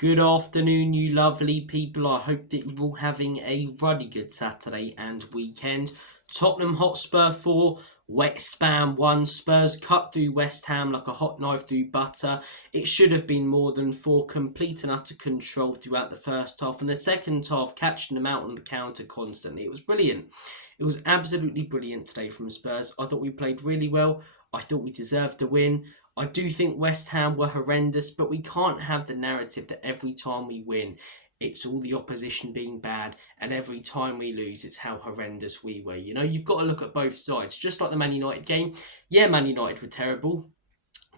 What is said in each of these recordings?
Good afternoon, you lovely people. I hope that you're all having a ruddy good Saturday and weekend. Tottenham Hotspur 4, West Ham 1. Spurs cut through West Ham like a hot knife through butter. It should have been more than 4. Complete and utter control throughout the first half. And the second half, catching them out on the counter constantly. It was brilliant. It was absolutely brilliant today from Spurs. I thought we played really well. I thought we deserved the win. I do think West Ham were horrendous, but we can't have the narrative that every time we win, it's all the opposition being bad, and every time we lose, it's how horrendous we were. You know, you've got to look at both sides. Just like the Man United game. Yeah, Man United were terrible,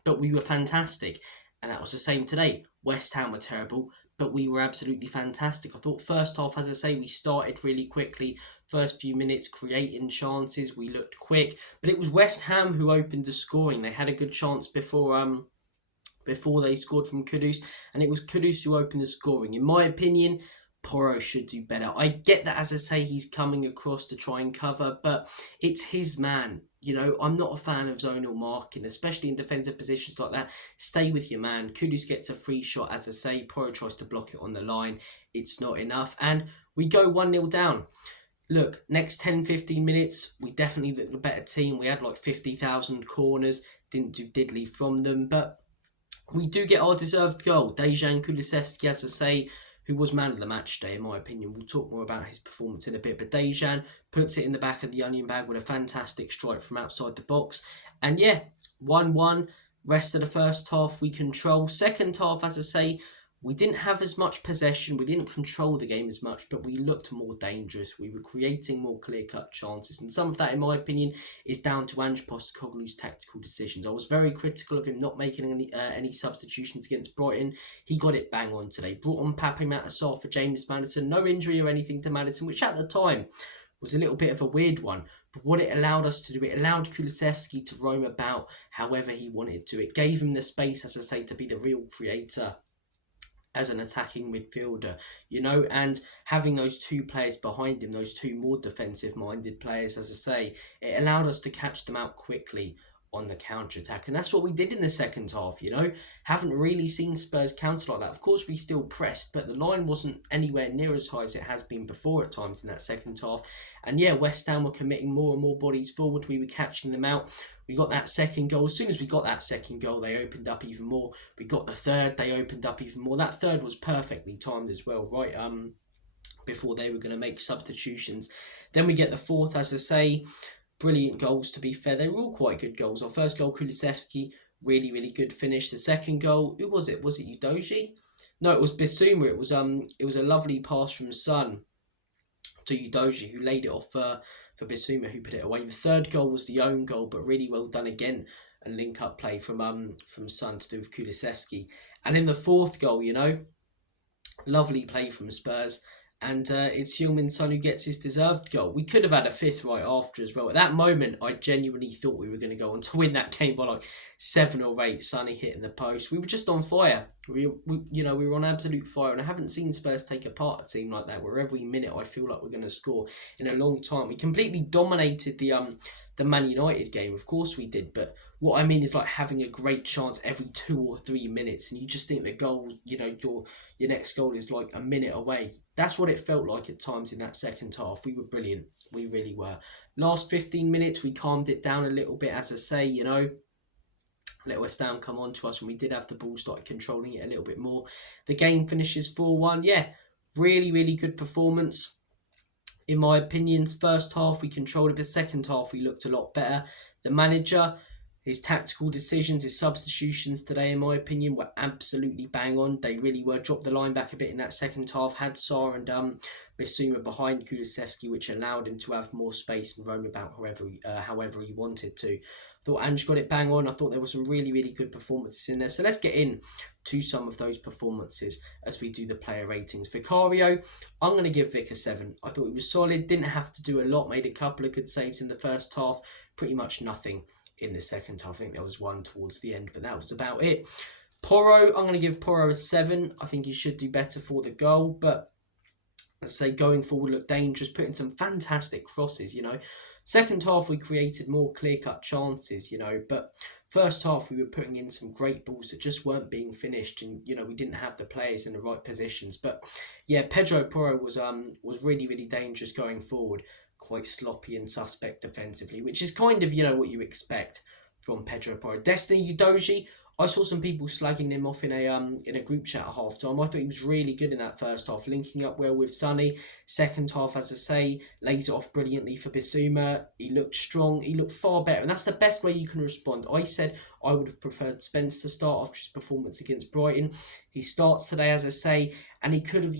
but we were fantastic. And that was the same today. West Ham were terrible, but we were absolutely fantastic. I thought first half, as I say, we started really quickly. First few minutes creating chances, we looked quick, but it was West Ham who opened the scoring. They had a good chance before they scored from Kudus, and it was Kudus who opened the scoring. In my opinion, Porro should do better. I get that, as I say, he's coming across to try and cover, but it's his man. You know, I'm not a fan of zonal marking, especially in defensive positions like that. Stay with your man. Kudus gets a free shot, as I say. Porro tries to block it on the line. It's not enough, and we go 1-0 down. Look, next 10-15 minutes, we definitely looked the better team. We had like 50,000 corners. Didn't do diddly from them, but we do get our deserved goal. Dejan Kulusevski, as I say, who was man of the match today, in my opinion. We'll talk more about his performance in a bit. But Dejan puts it in the back of the onion bag with a fantastic strike from outside the box. And yeah, 1-1. Rest of the first half, we control. Second half, as I say, we didn't have as much possession. We didn't control the game as much, but we looked more dangerous. We were creating more clear-cut chances. And some of that, in my opinion, is down to Ange Postecoglou's tactical decisions. I was very critical of him not making any substitutions against Brighton. He got it bang on today. Brought on Pape Matar for James Maddison. No injury or anything to Maddison, which at the time was a little bit of a weird one. But what it allowed us to do, it allowed Kulusevski to roam about however he wanted to. It gave him the space, as I say, to be the real creator as an attacking midfielder, you know, and having those two players behind him, those two more defensive-minded players, as I say, it allowed us to catch them out quickly on the counter-attack. And that's what we did in the second half, you know. Haven't really seen Spurs counter like that. Of course, we still pressed, but the line wasn't anywhere near as high as it has been before at times in that second half. And yeah, West Ham were committing more and more bodies forward. We were catching them out. We got that second goal. As soon as we got that second goal, they opened up even more. We got the third, they opened up even more. That third was perfectly timed as well, right? Before they were going to make substitutions. Then we get the fourth, as I say. Brilliant goals, to be fair. They were all quite good goals. Our first goal, Kulusevski, really, really good finish. The second goal, who was it? Was it Udogie? No, it was Bissouma. It was a lovely pass from Son to Udogie, who laid it off for Bissouma, who put it away. The third goal was the own goal, but really well done again. A link-up play from Son to do with Kulusevski. And in the fourth goal, you know, lovely play from Spurs. And it's Heung-min Son who gets his deserved goal. We could have had a fifth right after as well. At that moment, I genuinely thought we were going to go on to win that game by like 7 or 8. Sonny hitting the post. We were just on fire. We were on absolute fire. And I haven't seen Spurs take apart a team like that, where every minute I feel like we're going to score in a long time. We completely dominated the Man United game. Of course we did. But what I mean is like having a great chance every 2 or 3 minutes. And you just think the goal, you know, your next goal is like a minute away. That's what it felt like at times in that second half. We were brilliant. We really were. Last 15 minutes, we calmed it down a little bit, as I say, you know. Let West Ham come on to us when we did have the ball, started controlling it a little bit more. The game finishes 4-1. Yeah, really, really good performance. In my opinion, first half we controlled it, but second half we looked a lot better. The manager, his tactical decisions, his substitutions today, in my opinion, were absolutely bang on. They really were. Dropped the line back a bit in that second half. Had Sarr and Bissouma behind Kulusevski, which allowed him to have more space and roam about however he wanted to. I thought Ange got it bang on. I thought there were some really, really good performances in there. So let's get in to some of those performances as we do the player ratings. Vicario, I'm going to give Vic a 7. I thought he was solid. Didn't have to do a lot. Made a couple of good saves in the first half. Pretty much nothing in the second half. I think there was one towards the end, but that was about it. Porro, I'm going to give Porro a 7. I think he should do better for the goal, but let's say going forward looked dangerous, putting some fantastic crosses, you know. Second half we created more clear-cut chances, you know, but First half, we were putting in some great balls that just weren't being finished, and we didn't have the players in the right positions. But yeah, Pedro Porro was really really dangerous going forward, quite sloppy and suspect defensively, which is kind of what you expect from Pedro Porro. Destiny Udogie, I saw some people slagging him off in a group chat at half time. I thought he was really good in that first half, linking up well with Sonny. Second half, as I say, lays it off brilliantly for Bissouma. He looked strong. He looked far better, and that's the best way you can respond. I said I would have preferred Spence to start after his performance against Brighton. He starts today, as I say, and he could have,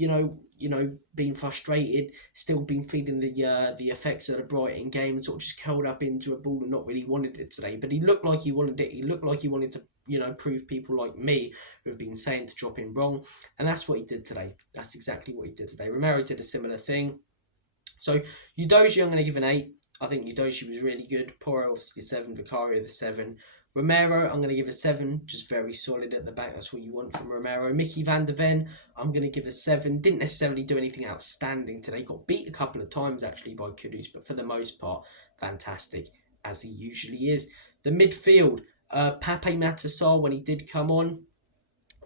been frustrated, still been feeling the effects of the Brighton game, and sort of just curled up into a ball and not really wanted it today. But he looked like he wanted it. He looked like he wanted to, prove people like me who have been saying to drop him wrong, and that's what he did today. That's exactly what he did today. Romero did a similar thing. So Udogie, I'm going to give an 8. I think Udogie was really good. Porro obviously 7, Vicario the 7. Romero, I'm going to give a 7, just very solid at the back. That's what you want from Romero. Mickey van der Ven, I'm going to give a 7. Didn't necessarily do anything outstanding today. Got beat a couple of times actually by Kudus, but for the most part, fantastic, as he usually is. The midfield, Pape Matar, when he did come on,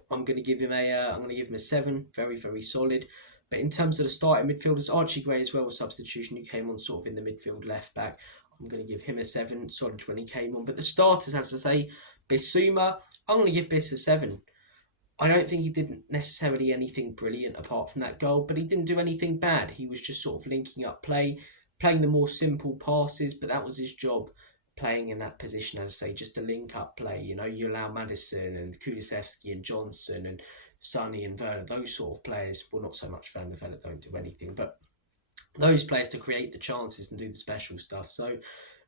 I'm going to give him a 7. Very, very solid. But in terms of the starting midfielders, Archie Gray as well was substitution. He came on sort of in the midfield left back. I'm going to give him a 7. Solid when he came on. But the starters, as I say, Bissouma, I'm going to give Biss a 7. I don't think he did necessarily anything brilliant apart from that goal, but he didn't do anything bad. He was just sort of linking up play, playing the more simple passes, but that was his job, playing in that position, as I say, just to link up play. You allow Maddison and Kulusevski and Johnson and Sonny and Werner, those sort of players, well, not so much Werner, don't do anything, but those players to create the chances and do the special stuff. So,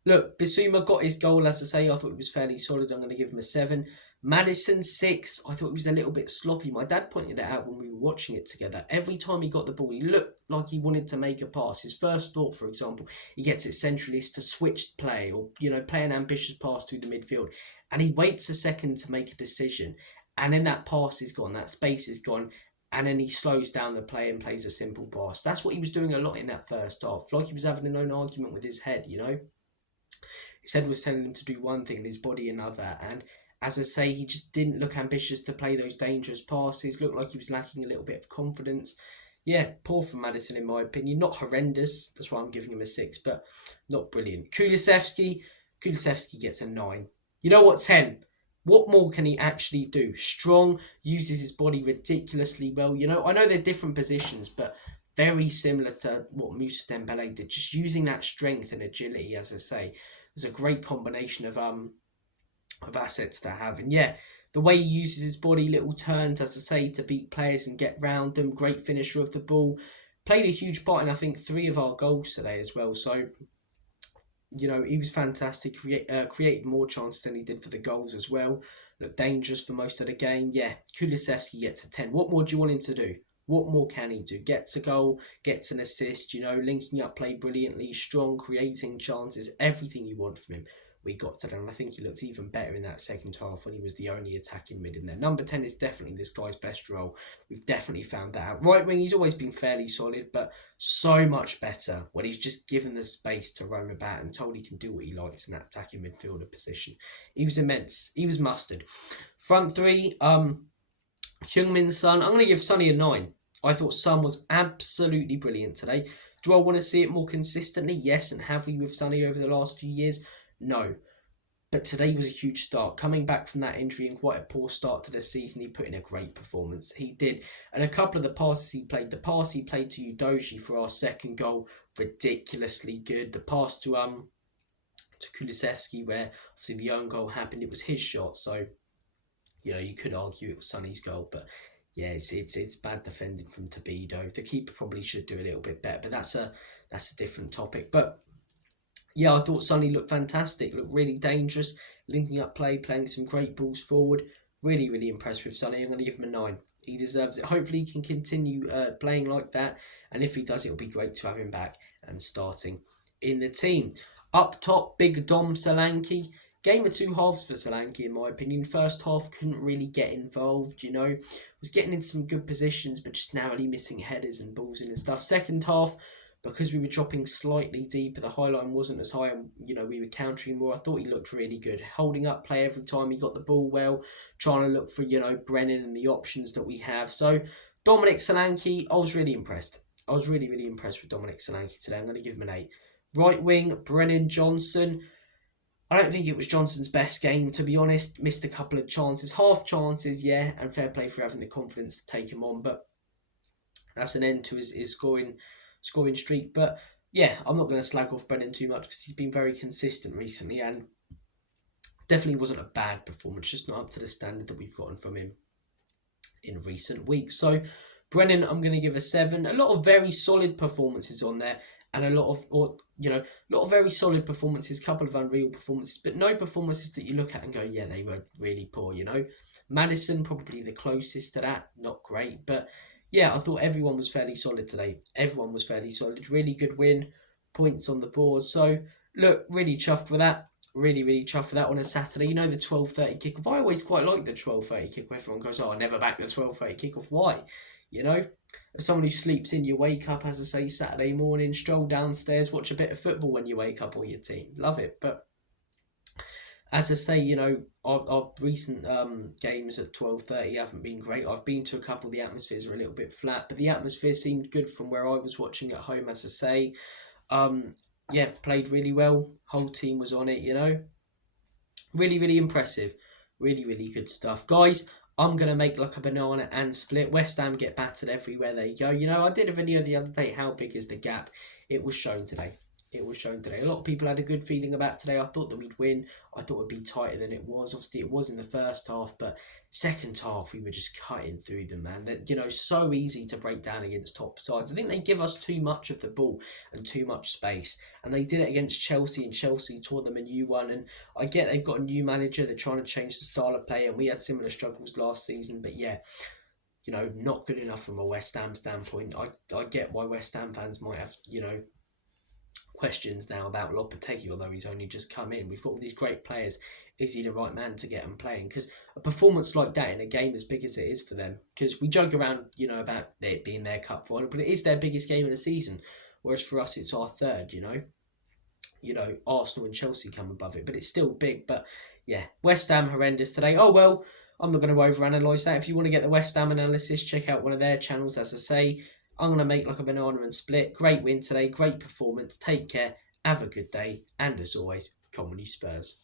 look, Bissouma got his goal, as I say. I thought it was fairly solid. I'm going to give him a 7. Maddison, 6. I thought he was a little bit sloppy. My dad pointed it out when we were watching it together. Every time he got the ball, he looked like he wanted to make a pass. His first thought, for example, he gets it centrally to switch play or, play an ambitious pass through the midfield. And he waits a second to make a decision. And then that pass is gone, that space is gone, and then he slows down the play and plays a simple pass. That's what he was doing a lot in that first half. Like he was having an own argument with his head, His head was telling him to do one thing and his body another. And as I say, he just didn't look ambitious to play those dangerous passes. Looked like he was lacking a little bit of confidence. Yeah, poor from Maddison in my opinion. Not horrendous, that's why I'm giving him a 6, but not brilliant. Kulusevski gets a 9. You know what, 10? What more can he actually do? Strong, uses his body ridiculously well. I know they're different positions, but very similar to what Moussa Dembele did. Just using that strength and agility, as I say, is a great combination of assets to have. And yeah, the way he uses his body, little turns, as I say, to beat players and get round them. Great finisher of the ball. Played a huge part in, I think, 3 of our goals today as well. So, he was fantastic, created more chances than he did for the goals as well. Looked dangerous for most of the game. Yeah, Kulusevski gets a 10. What more do you want him to do? What more can he do? Gets a goal, gets an assist, linking up play brilliantly, strong, creating chances, everything you want from him. We got today, and I think he looked even better in that second half when he was the only attacking mid in there. Number 10 is definitely this guy's best role. We've definitely found that out. Right wing, he's always been fairly solid, but so much better when he's just given the space to roam about and told he can do what he likes in that attacking midfielder position. He was immense. He was mustard. Front 3, Heung-min Son. I'm going to give Sonny a 9. I thought Son was absolutely brilliant today. Do I want to see it more consistently? Yes, and have we with Sonny over the last few years? No. But today was a huge start. Coming back from that injury and quite a poor start to the season, he put in a great performance. He did. And a couple of the passes he played, the pass he played to Udogie for our second goal, ridiculously good. The pass to Kulusevski, where obviously the own goal happened, it was his shot. So, you could argue it was Sonny's goal, but yeah, it's bad defending from Tobido. The keeper probably should do a little bit better, but that's a different topic. But yeah, I thought Sonny looked fantastic, looked really dangerous, linking up play, playing some great balls forward. Really, really impressed with Sonny. I'm going to give him a 9. He deserves it. Hopefully he can continue playing like that, and if he does, it'll be great to have him back and starting in the team. Up top, Big Dom Solanke. Game of 2 halves for Solanke, in my opinion. First half, couldn't really get involved, Was getting into some good positions, but just narrowly missing headers and balls in and stuff. Second half, because we were dropping slightly deeper, the high line wasn't as high, and we were countering more. I thought he looked really good, holding up play every time he got the ball well, trying to look for Brennan and the options that we have. So Dominic Solanke, I was really impressed. I was really, really impressed with Dominic Solanke today. I'm going to give him an 8. Right wing, Brennan Johnson. I don't think it was Johnson's best game, to be honest. Missed a couple of chances, half chances, yeah, and fair play for having the confidence to take him on. But that's an end to his scoring streak. But yeah, I'm not going to slag off Brennan too much because he's been very consistent recently, and definitely wasn't a bad performance, just not up to the standard that we've gotten from him in recent weeks. So Brennan, I'm going to give a 7. A lot of very solid performances on there, and a lot of very solid performances, couple of unreal performances, but no performances that you look at and go, yeah, they were really poor, Maddison, probably the closest to that, not great, but yeah, I thought everyone was fairly solid today. Everyone was fairly solid. Really good win, points on the board. So, look, really chuffed for that. Really, really chuffed for that on a Saturday. The 12:30 kickoff. I always quite like the 12:30 kickoff. Everyone goes, oh, I never back the 12:30 kickoff. Why? As someone who sleeps in, you wake up, as I say, Saturday morning, stroll downstairs, watch a bit of football when you wake up, or your team. Love it. But as I say, our recent games at 12:30 haven't been great. I've been to a couple. The atmospheres are a little bit flat, but the atmosphere seemed good from where I was watching at home. As I say, yeah, played really well. Whole team was on it. Really, really impressive. Really, really good stuff, guys. I'm going to make like a banana and split. West Ham get battered everywhere they go. I did a video the other day, how big is the gap? It was shown today. A lot of people had a good feeling about today. I thought that we'd win. I thought it would be tighter than it was. Obviously, it was in the first half, but second half, we were just cutting through them, man. That so easy to break down against top sides. I think they give us too much of the ball and too much space. And they did it against Chelsea, and Chelsea taught them a new one. And I get they've got a new manager. They're trying to change the style of play, and we had similar struggles last season. But yeah, not good enough from a West Ham standpoint. I get why West Ham fans might have, questions now about Lopetegui, although he's only just come in. We've got all these great players. Is he the right man to get them playing? Because a performance like that in a game as big as it is for them, because we joke around, about it being their cup final, but it is their biggest game of the season. Whereas for us, it's our third. Arsenal and Chelsea come above it, but it's still big. But yeah, West Ham horrendous today. Oh well, I'm not going to overanalyze that. If you want to get the West Ham analysis, check out one of their channels. As I say, I'm going to make like a banana and split. Great win today. Great performance. Take care. Have a good day. And as always, come on you Spurs.